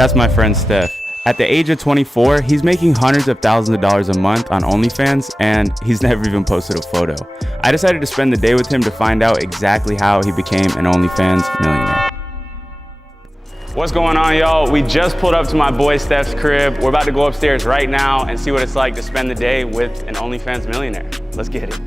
That's my friend Steph. At the age of 24, he's making hundreds of thousands of dollars a month on OnlyFans, and he's never even posted a photo. I decided to spend the day with him to find out exactly how he became an OnlyFans millionaire. What's going on, y'all? We just pulled up to my boy Steph's crib. We're about to go upstairs right now and see what it's like to spend the day with an OnlyFans millionaire. Let's get it.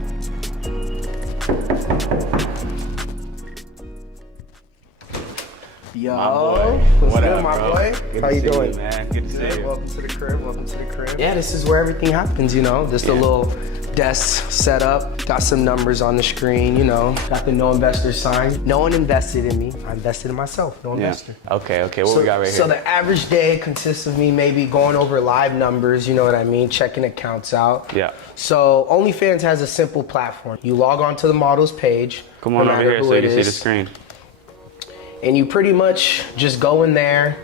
Yo, my boy. What's What good, up, my bro? boy? Good How to you see doing? you, man. Good to see you. Welcome to the crib. Welcome to the crib. Yeah, this is where everything happens, you know. Just a little desk set up. Got some numbers on the screen, you know. Got the no investor sign. No one invested in me. I invested in myself. No investor. Okay. What we got right here? So the average day consists of me maybe going over live numbers, you know what I mean, checking accounts out. Yeah. So OnlyFans has a simple platform. You log on to the model's page. Come on over here so you can see the screen. And you pretty much just go in there,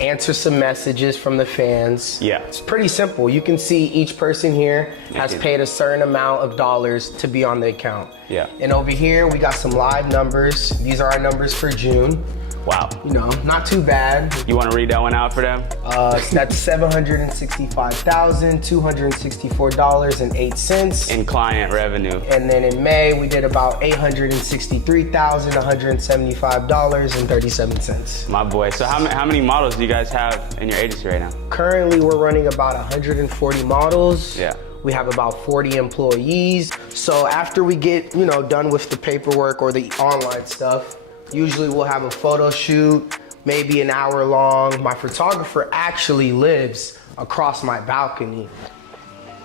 answer some messages from the fans. Yeah. It's pretty simple. You can see each person here has paid a certain amount of dollars to be on the account. Yeah. And over here, we got some live numbers. These are our numbers for June. Wow. You know, not too bad. You want to read that one out for them? That's $765,264.08. In client revenue. And then in May, we did about $863,175.37. My boy. So how many models do you guys have in your agency right now? Currently, we're running about 140 models. Yeah. We have about 40 employees. So after we get, you know, done with the paperwork or the online stuff, usually we'll have a photo shoot, maybe an hour long. My photographer actually lives across my balcony.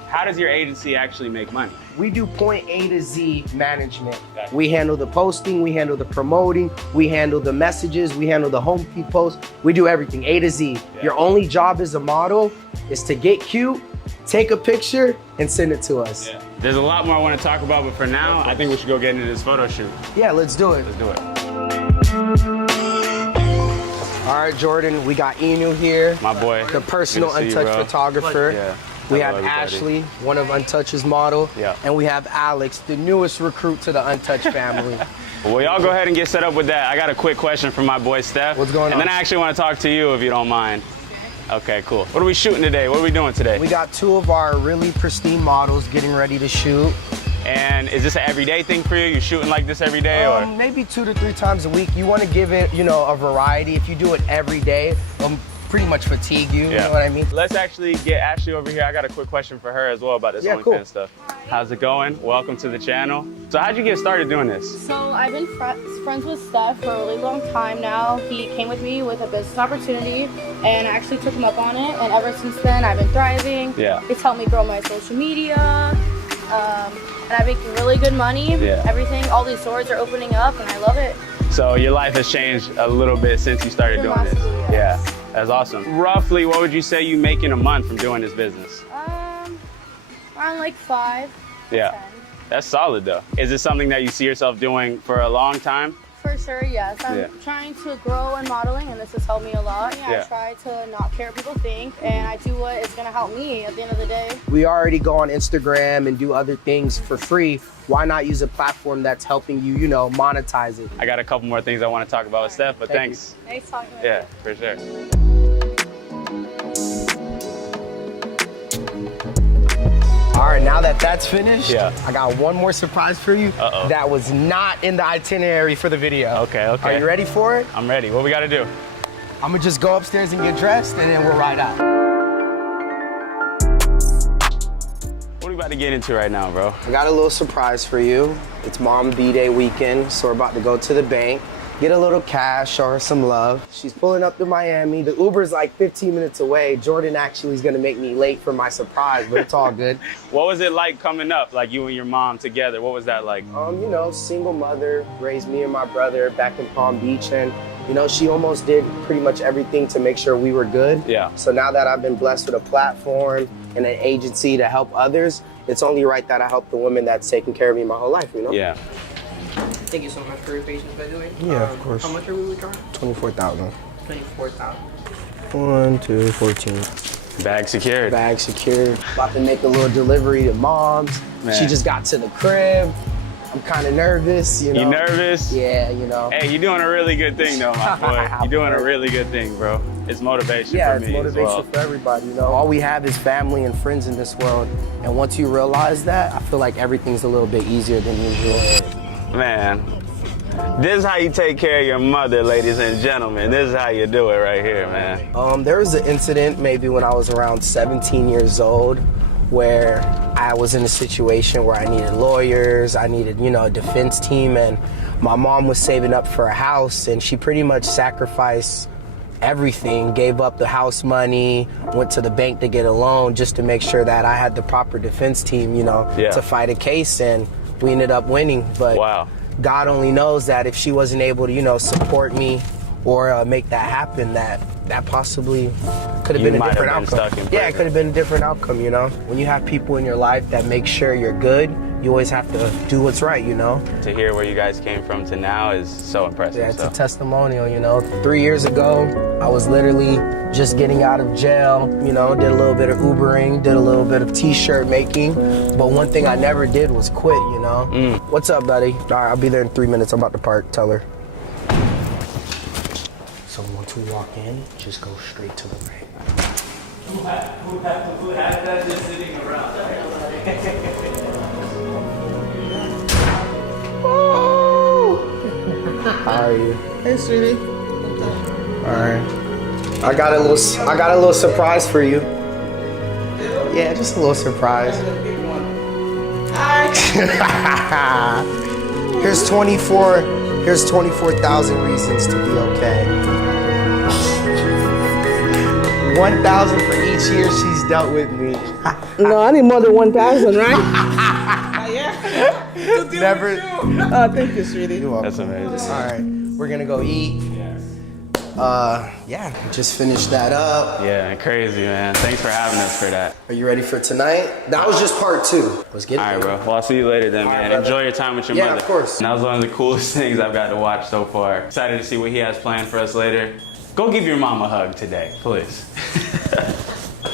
How does your agency actually make money? We do point A to Z management. Gotcha. We handle the posting, we handle the promoting, we handle the messages, we handle the home feed posts. We do everything, A to Z. Yeah. Your only job as a model is to get cute, take a picture, and send it to us. Yeah. There's a lot more I want to talk about, but for now, I think we should go get into this photo shoot. Yeah, let's do it. Let's do it. All right, Jordan, we got Enu here. My boy. The personal Good to see you, Untouched bro. photographer. Yeah. We Hello, have everybody. Ashley, one of Untouched's model. Yeah. And we have Alex, the newest recruit to the Untouched family. Well, y'all go ahead and get set up with that. I got a quick question from my boy Steph. What's going on? And then I actually want to talk to you if you don't mind. Okay, cool. What are we shooting today? What are we doing today? We got two of our really pristine models getting ready to shoot. And is this an everyday thing for you? You shooting like this every day, or? Maybe 2 to 3 times a week. You want to give it, you know, a variety. If you do it every day, it'll pretty much fatigue you, you know what I mean? Let's actually get Ashley over here. I got a quick question for her as well about this OnlyFans stuff. How's it going? Welcome to the channel. So how'd you get started doing this? So I've been friends with Steph for a really long time now. He came with me with a business opportunity and I actually took him up on it. And ever since then, I've been thriving. Yeah. It's helped me grow my social media. And I'm making really good money. Yeah. Everything, all these doors are opening up and I love it. So your life has changed a little bit since you started doing this. Dramatically, yes. Yeah, that's awesome. Roughly, what would you say you make in a month from doing this business? Around like 5 to 10. That's solid though. Is this something that you see yourself doing for a long time? For sure, yes. I'm trying to grow in modeling and this has helped me a lot. I try to not care what people think and I do what is gonna help me at the end of the day. We already go on Instagram and do other things for free. Why not use a platform that's helping you, you know, monetize it? I got a couple more things I want to talk about with Steph, but thanks. Nice talking with you. Yeah, for sure. All right, now that that's finished, I got one more surprise for you that was not in the itinerary for the video. Okay. Are you ready for it? I'm ready. What we got to do? I'm gonna just go upstairs and get dressed and then we'll ride out. What are we about to get into right now, bro? I got a little surprise for you. It's Mom B-Day weekend, so we're about to go to the bank, get a little cash, show her some love. She's pulling up to Miami. The Uber's like 15 minutes away. Jordan actually is gonna make me late for my surprise, but it's all good. What was it like coming up, like you and your mom together? What was that like? You know, single mother, raised me and my brother back in Palm Beach, and you know, she almost did pretty much everything to make sure we were good. Yeah. So now that I've been blessed with a platform and an agency to help others, it's only right that I help the woman that's taken care of me my whole life, you know? Yeah. Thank you so much for your patience, by the way. Yeah, of course. How much are we withdrawing? 24,000. 24,000. 1, 2, 14. Bag secured. Bag secure. About to make a little delivery to Mom's. Man. She just got to the crib. I'm kind of nervous, you know? You nervous? Yeah, you know. Hey, you're doing a really good thing though, my boy. You're doing a really good thing, bro. it's motivation Yeah, for it's me motivation as well. for everybody, you know. All we have is family and friends in this world. And once you realize that, I feel like everything's a little bit easier than usual. Man, this is how you take care of your mother, ladies and gentlemen. This is how you do it right here, man. There was an incident maybe when I was around 17 years old where I was in a situation where I needed lawyers, I needed, you know, a defense team, and my mom was saving up for a house, and she pretty much sacrificed everything, gave up the house money, went to the bank to get a loan just to make sure that I had the proper defense team, you know, to fight a case, and we ended up winning. But wow. God only knows that if she wasn't able to, you know, support me or make that happen, that possibly could have been a different outcome. Yeah, it could have been a different outcome, you know. When you have people in your life that make sure you're good, you always have to do what's right, you know. To hear where you guys came from to now is so impressive. Yeah, it's a testimonial, you know. 3 years ago, I was literally just getting out of jail, you know, did a little bit of Ubering, did a little bit of t-shirt making, but one thing I never did was quit, you know. What's up, buddy? All right, I'll be there in 3 minutes. I'm about to park. Tell her. So once we walk in, just go straight to the right. Who had that just sitting around? How are you? Hey, sweetie. All right. I got a little surprise for you. Yeah, just a little surprise. Here's 24,000 reasons to be okay. 1,000 for each year she's dealt with me. No, I need more than 1,000, right? Never. Oh, thank you, sweetie. You're welcome. That's amazing. All right, we're gonna go eat. Yeah, just finished that up. Yeah, crazy, man. Thanks for having us for that. Are you ready for tonight? That was just part 2. Let's get it. All right, bro. Well, I'll see you later then, man. Right, Enjoy your time with your mother. Yeah, of course. And that was one of the coolest things I've got to watch so far. Excited to see what he has planned for us later. Go give your mom a hug today, please.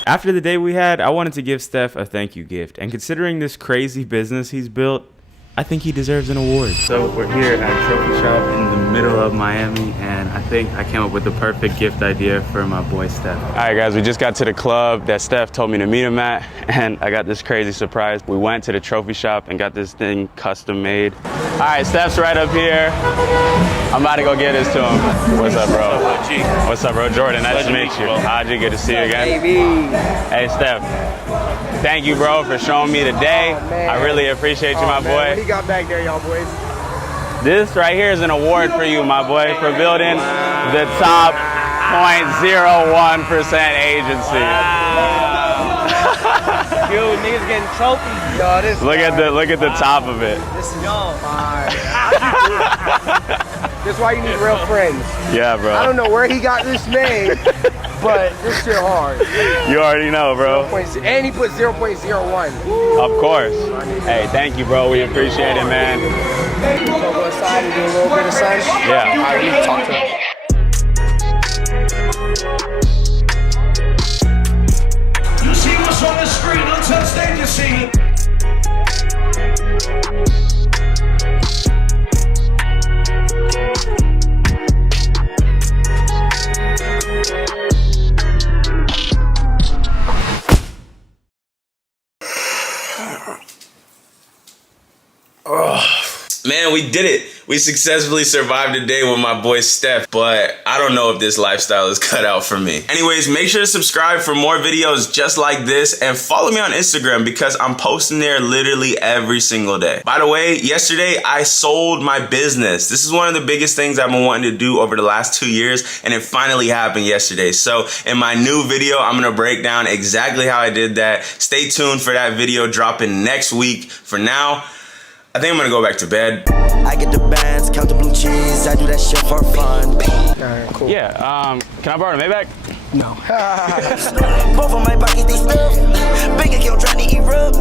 After the day we had, I wanted to give Steph a thank you gift. And considering this crazy business he's built, I think he deserves an award. So we're here at a trophy shop in the middle of Miami, and I think I came up with the perfect gift idea for my boy Steph. All right, guys, we just got to the club that Steph told me to meet him at, and I got this crazy surprise. We went to the trophy shop and got this thing custom made. All right, Steph's right up here. I'm about to go get this to him. What's up, bro? What's up, bro? Jordan, nice to meet you. Haji, good to see you again. Hey, Steph. Thank you, bro, for showing me the day. I really appreciate you, my boy. What do you got back there, y'all boys? This right here is an award for you, my boy, for building the top 0.01% agency. Dude, niggas getting trophies. Yo, this Look at the top of it. This is fire. This is why you need real friends. Yeah, bro. I don't know where he got this made, but this shit hard. You already know, bro. And he put 0.01. Of course. Hey, thank you, bro. We appreciate it, man. So go inside and do a little bit of sun. Yeah. All right, we can talk to him. You see what's on the screen, untouched agency. Man, we did it. We successfully survived a day with my boy Steph, but I don't know if this lifestyle is cut out for me. Anyways, make sure to subscribe for more videos just like this and follow me on Instagram because I'm posting there literally every single day. By the way, yesterday I sold my business. This is one of the biggest things I've been wanting to do over the last 2 years, and it finally happened yesterday. So in my new video, I'm gonna break down exactly how I did that. Stay tuned for that video dropping next week. For now, I think I'm gonna go back to bed. I get the bands, count the blue cheese, I do that shit for fun. Alright, cool. Yeah, can I borrow the Maybach? No. Both of my pockets, they stuff. Bank account trying to erupt.